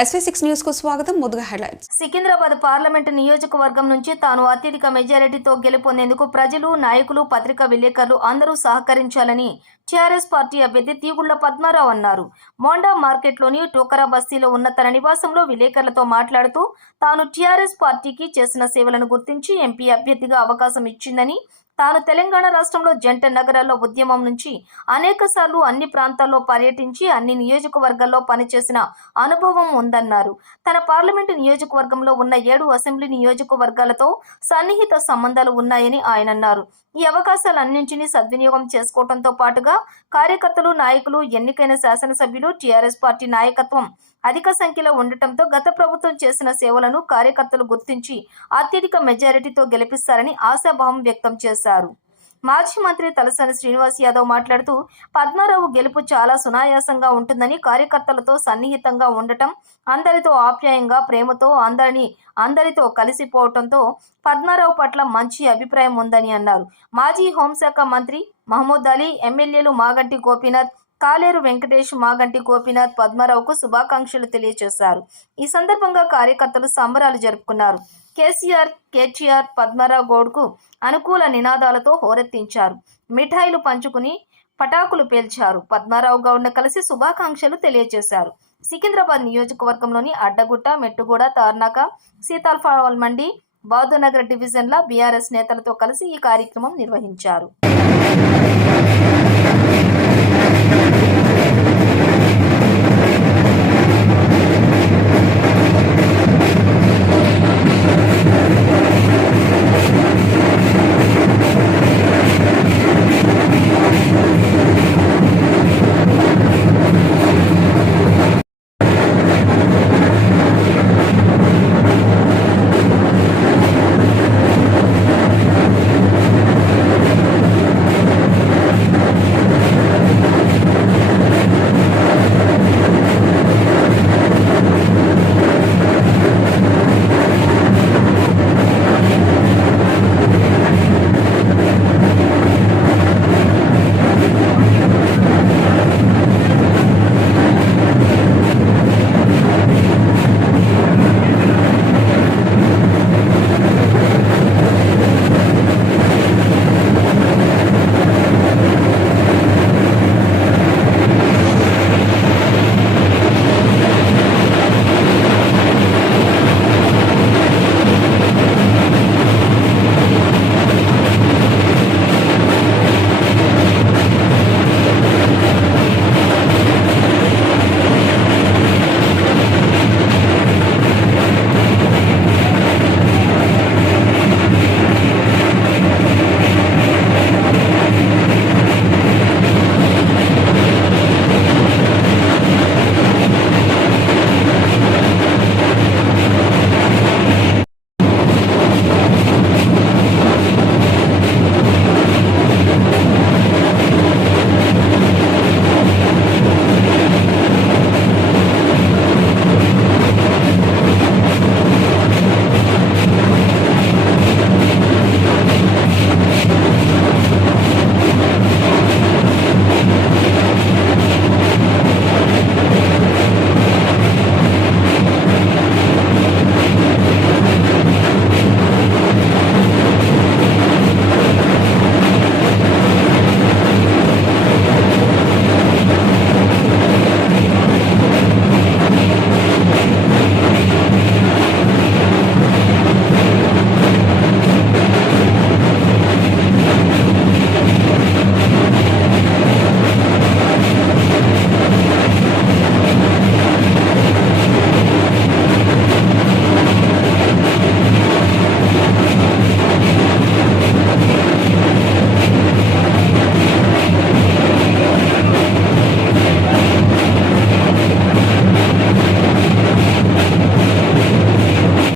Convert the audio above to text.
SV6 news కు స్వాగతం. ముందుగా హెడ్లైన్స్. సికింద్రాబాద్ పార్లమెంటు నియోజకవర్గం నుంచి తాను అత్యధిక మెజారిటీతో గెలుపొందేందుకు ప్రజలు, నాయకులు, పత్రికా విలేకరులు అందరూ సహకరించాలని టీఆర్ఎస్ పార్టీ అభ్యర్థి తీగుళ్ల పద్మారావు అన్నారు. మోండా మార్కెట్లోని టోకరా బస్తీలో ఉన్న తన నివాసంలో విలేకరులతో మాట్లాడుతూ తాను టీఆర్ఎస్ పార్టీకి చేసిన సేవలను గుర్తించి ఎంపీ అభ్యర్థిగా అవకాశం ఇచ్చిందని, తాను తెలంగాణ రాష్ట్రంలో జంట నగరాల్లో ఉద్యమం నుంచి అనేకసార్లు అన్ని ప్రాంతాల్లో పర్యటించి అన్ని నియోజకవర్గాల్లో పనిచేసిన అనుభవం ఉందన్నారు. తన పార్లమెంటు నియోజకవర్గంలో ఉన్న 7 అసెంబ్లీ నియోజకవర్గాలతో సన్నిహిత సంబంధాలు ఉన్నాయని ఆయన అన్నారు. ఈ అవకాశాలన్నింటినీ సద్వినియోగం చేసుకోవడంతో పాటుగా కార్యకర్తలు, నాయకులు, ఎన్నికైన శాసనసభ్యులు, టీఆర్ఎస్ పార్టీ నాయకత్వం అధిక సంఖ్యలో ఉండటంతో గత ప్రభుత్వం చేసిన సేవలను కార్యకర్తలు గుర్తించి అత్యధిక మెజారిటీతో గెలిపిస్తారని ఆశాభావం వ్యక్తం చేశారు. మాజీ మంత్రి తలసాని శ్రీనివాస్ యాదవ్ మాట్లాడుతూ పద్మారావు గెలుపు చాలా సునాయాసంగా ఉంటుందని, కార్యకర్తలతో సన్నిహితంగా ఉండటం, అందరితో ఆప్యాయంగా, ప్రేమతో అందరితో కలిసిపోవటంతో పద్మారావు పట్ల మంచి అభిప్రాయం ఉందని అన్నారు. మాజీ హోంశాఖ మంత్రి మహమూద్ అలీ, ఎమ్మెల్యేలు మాగంటి గోపీనాథ్, కాలేరు వెంకటేష్, మాగంటి గోపీనాథ్ పద్మారావుకు శుభాకాంక్షలు తెలియజేశారు. ఈ సందర్భంగా కార్యకర్తలు సంబరాలు జరుపుకున్నారు. కేటీఆర్ పద్మారావు గౌడ్కు అనుకూల నినాదాలతో హోరెత్తించారు. మిఠాయిలు పంచుకుని పటాకులు పేల్చారు. పద్మారావు గౌడ్ను కలిసి శుభాకాంక్షలు తెలియజేశారు. సికింద్రాబాద్ నియోజకవర్గంలోని అడ్డగుట్ట, మెట్టుగూడ, తార్నాక, సీతాల్ఫాల్ మండి, బౌద్ధనగర్ డివిజన్ల బీఆర్ఎస్ నేతలతో కలిసి ఈ కార్యక్రమం నిర్వహించారు.